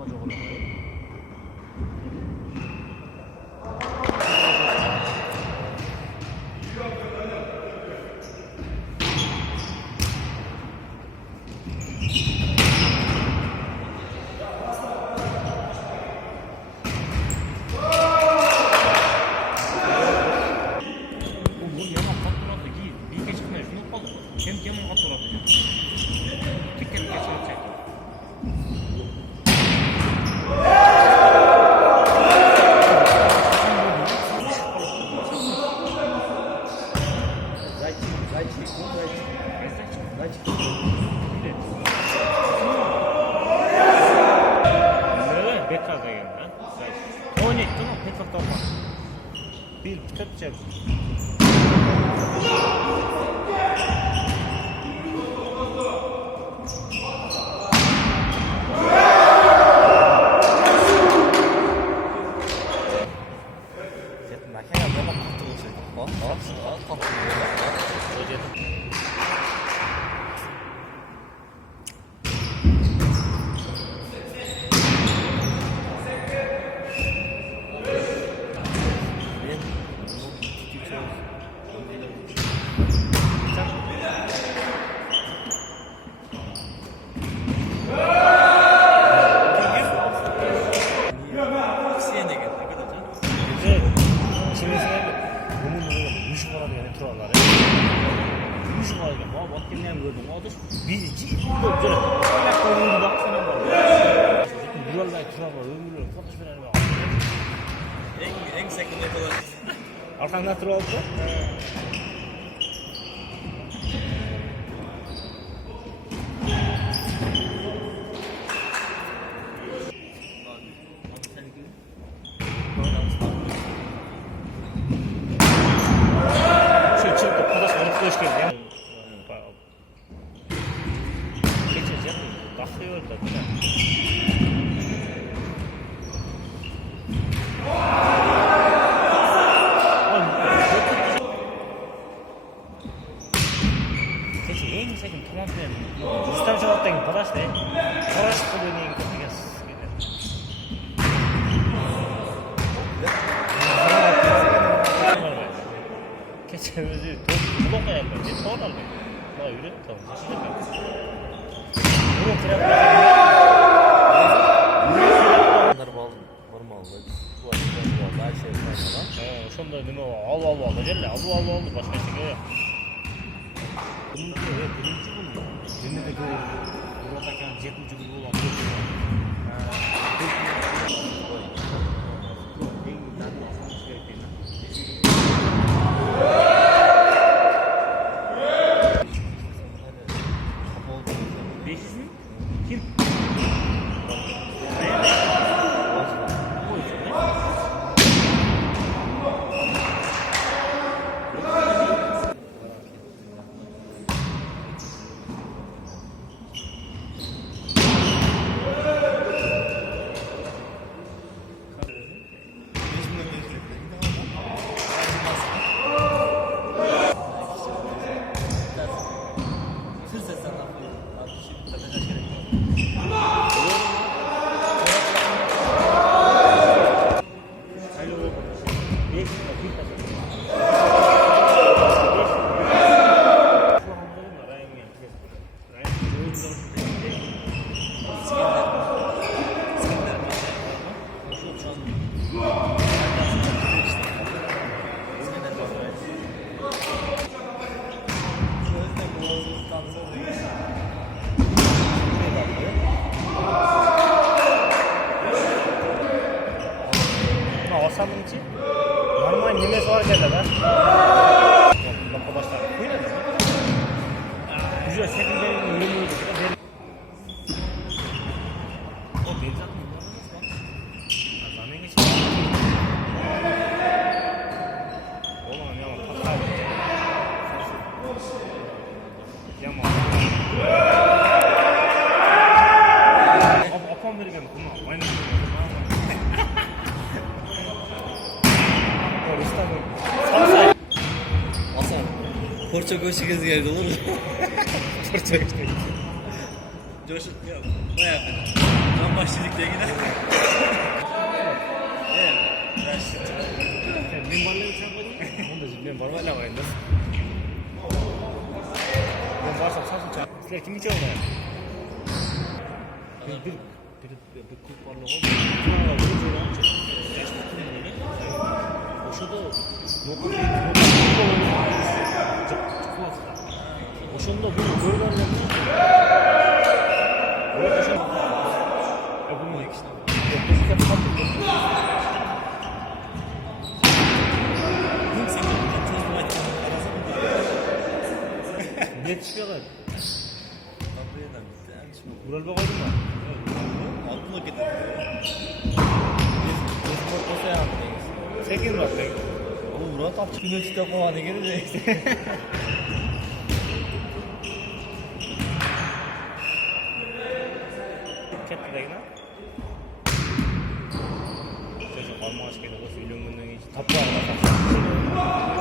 Ama çok olur. Bir tutacak. En sekinde falan. Arkamda tur oldu. Şu çıktı, kadar alıp koş geldi ya. Geçecek mi? Bakıyor da. Eng sekin tomon bilan istab javobdagi podashda qarash qo'lini kecha o'zi to'g'ri qo'yapman deb to'g'ri olmaydi. Mana yurib o'shanda nima ol deganda ol boshqa narsaga yo'q. Birinchi bunu dinida ko'rib ekan 7-yil bo'ladi. Kim? Normal nime sorar derler ha. Bakka başlar. Güzel sekizlerin ürünüydü. O benzer mi? Adamın geçti. Oğlum ya patlar. Yama. Apam vergen kuma. Aynı. Hasan, Porça goşigiz geldi olur mu? Porça goşigiz. Coşup ya, bayağı fena. başçılıkta Men borlarga sen qo'yding? Unda men bormaylar endi. Men borsam sasuvchi. Sizlar kimga o'ynayapti? Bir klub borligi. O'shada o'shanda buni ko'rganlar ne çıkıyorlar? Vural bak oydun mu? Aklıma gitti. Sekin bak sekin. O Murat apçık üniversite kovanı gelecek. Kattadagina. Sözü qalmoq kerak bo'lsa uylangandan keyin taplarga taqib.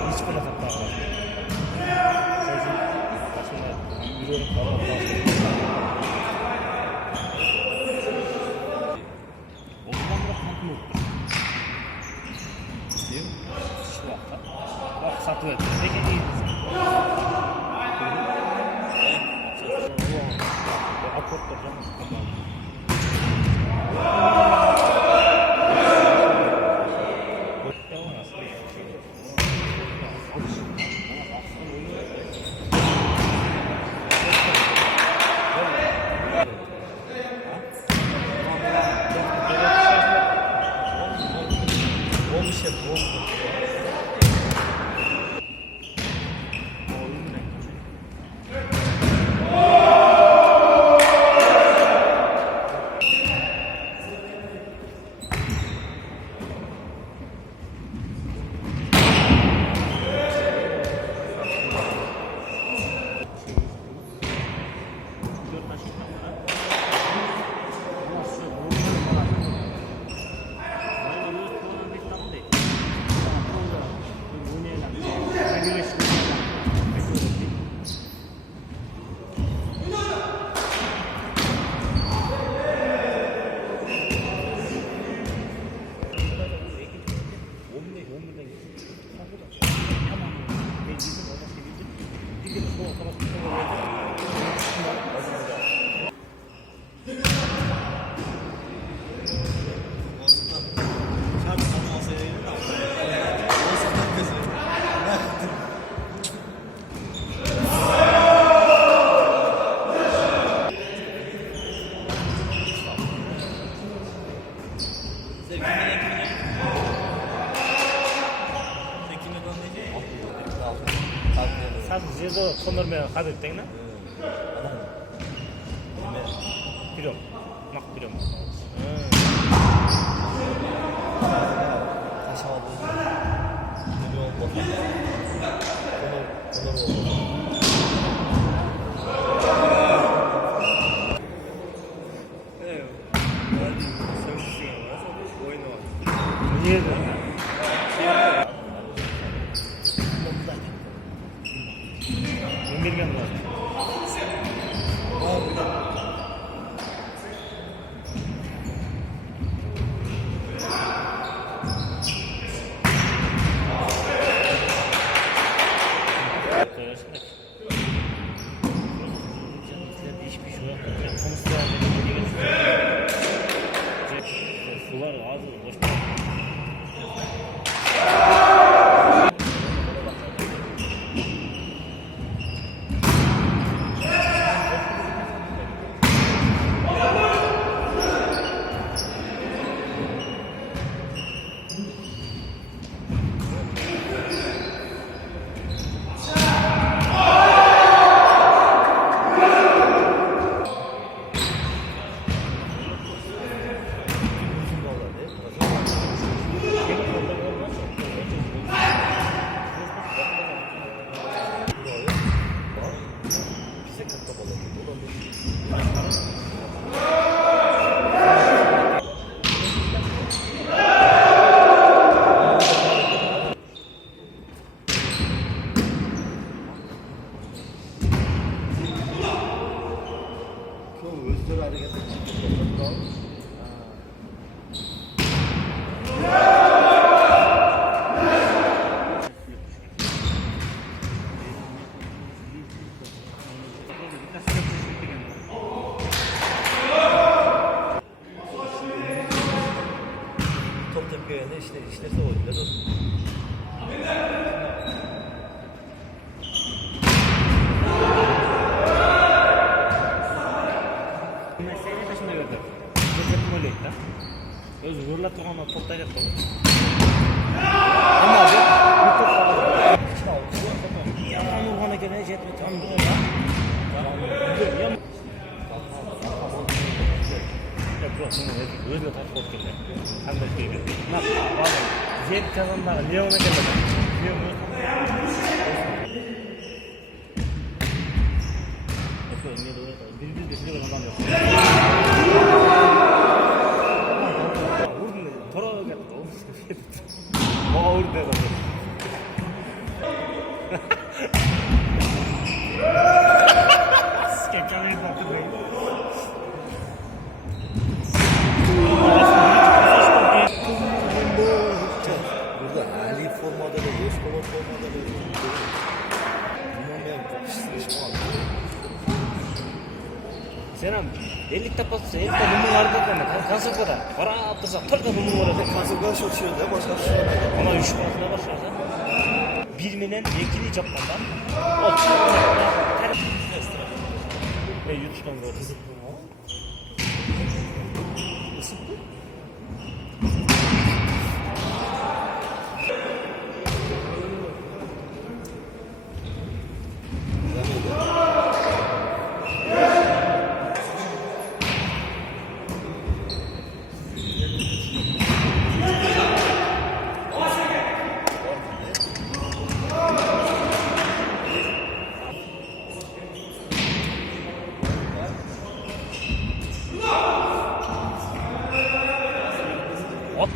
Hech bir taplarga. Sözü boshqa yurib qarab satıyor. Peki iyi. Aportlar canım. Olmuş hep oldu. Sadece konurmaya kadar ettiğine. Pirom. Mak pirom. Taşamadı. Milyon bakın. Konur oldu. Niye? Ben bilmem lazım. Hiçbir şey yok. Sular ağzı boş. Özgür hareketi çıktı. өзіне тартып болып келді қандай кейбір мына жер казандағы леон екен Burada Ali formada da yok, Polat formada da yok. Bundan ben kapıştırışmam. Sen ham 50 tapasın, 50 tapasın vardı da kasıpta para atırsa только bunun var. Kasırga çok şey de başka bir şey yok. Ona 3 parasına başlarsa bir menen ekini çapkanda o ve yutuşkan gördüm. От.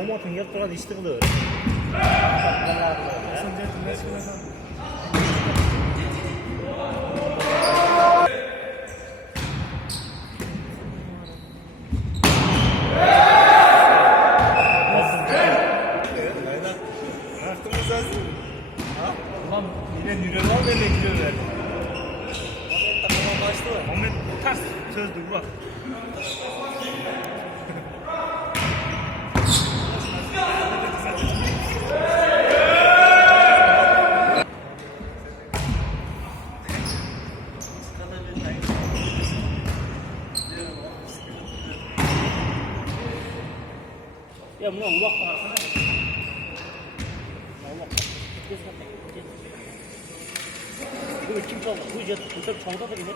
Omotin gelip turgan ishni qildi. Ulan yine yürüyor var böyle gidiyorlar. Tamam başladı. Moment ters sözdü bak. Ya buna ulak baksana. Ulak. Bu kim çaldı? Bu jet, bu çaldı da yine.